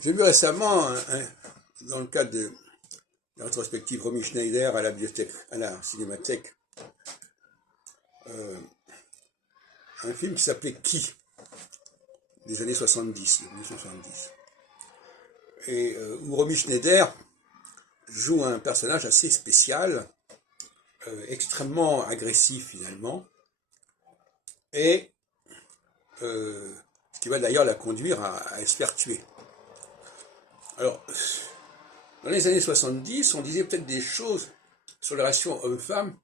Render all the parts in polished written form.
J'ai vu récemment, dans le cadre de la rétrospective Romy Schneider à la bibliothèque, à la cinémathèque, euh, un film qui s'appelait Qui des années 70, 1970, et où Romy Schneider joue un personnage assez spécial, extrêmement agressif finalement, et ce qui va d'ailleurs la conduire à se faire tuer. Alors, dans les années 70, on disait peut-être des choses sur les relations hommes-femmes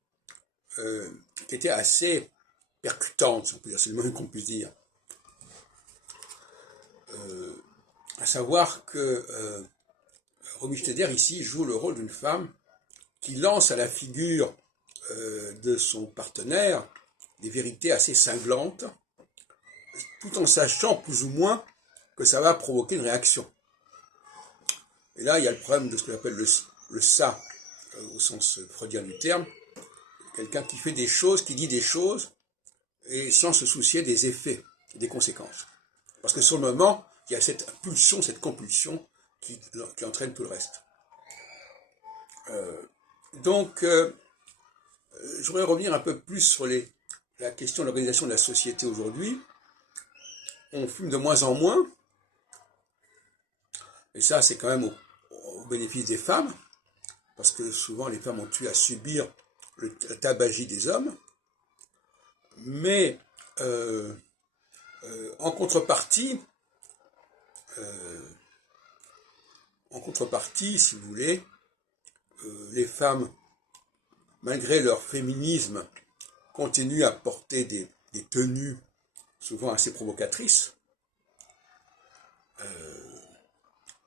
qui étaient assez percutantes, si on peut dire, c'est le moins qu'on puisse dire. À savoir que Romy Schneider ici joue le rôle d'une femme qui lance à la figure de son partenaire des vérités assez cinglantes, tout en sachant plus ou moins que ça va provoquer une réaction. Et là, il y a le problème de ce qu'on appelle le ça, au sens freudien du terme, quelqu'un qui fait des choses, qui dit des choses, et sans se soucier des effets, des conséquences. Parce que sur le moment, il y a cette pulsion, cette compulsion qui entraîne tout le reste. Je voudrais revenir un peu plus sur la question de l'organisation de la société aujourd'hui. On fume de moins en moins, et ça c'est quand même au bénéfice des femmes, parce que souvent les femmes ont eu à subir la tabagie des hommes, mais en contrepartie, si vous voulez, les femmes, malgré leur féminisme, continuent à porter des tenues souvent assez provocatrices.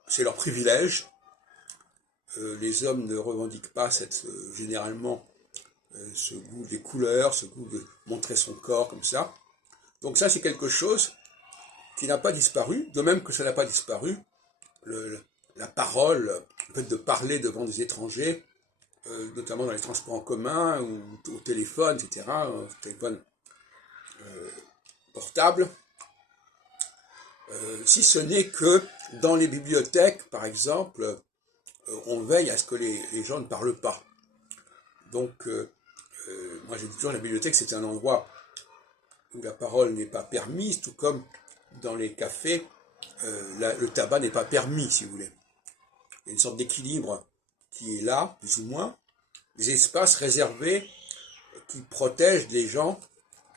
C'est leur privilège. Les hommes ne revendiquent pas généralement ce goût des couleurs, ce goût de montrer son corps comme ça. Donc ça, c'est quelque chose qui n'a pas disparu, de même que ça n'a pas disparu la parole, le fait de parler devant des étrangers, notamment dans les transports en commun ou au téléphone, etc., au téléphone portable, si ce n'est que dans les bibliothèques, par exemple, on veille à ce que les gens ne parlent pas. Donc, moi j'ai dit toujours, la bibliothèque c'est un endroit où la parole n'est pas permise, tout comme dans les cafés, le tabac n'est pas permis, si vous voulez. Il y a une sorte d'équilibre qui est là, plus ou moins, des espaces réservés qui protègent les gens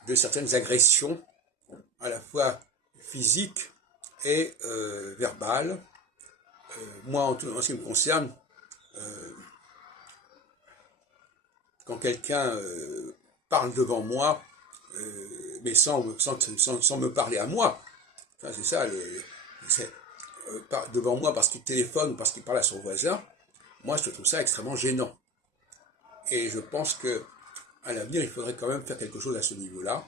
de certaines agressions, à la fois physiques et verbales. Moi, en ce qui me concerne, quand quelqu'un parle devant moi, mais sans me parler à moi, enfin, c'est ça, devant moi parce qu'il téléphone ou parce qu'il parle à son voisin, moi je trouve ça extrêmement gênant. Et je pense que à l'avenir, il faudrait quand même faire quelque chose à ce niveau-là.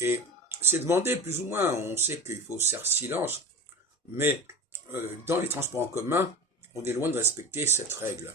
Et c'est demandé plus ou moins, on sait qu'il faut faire silence, mais dans les transports en commun, on est loin de respecter cette règle.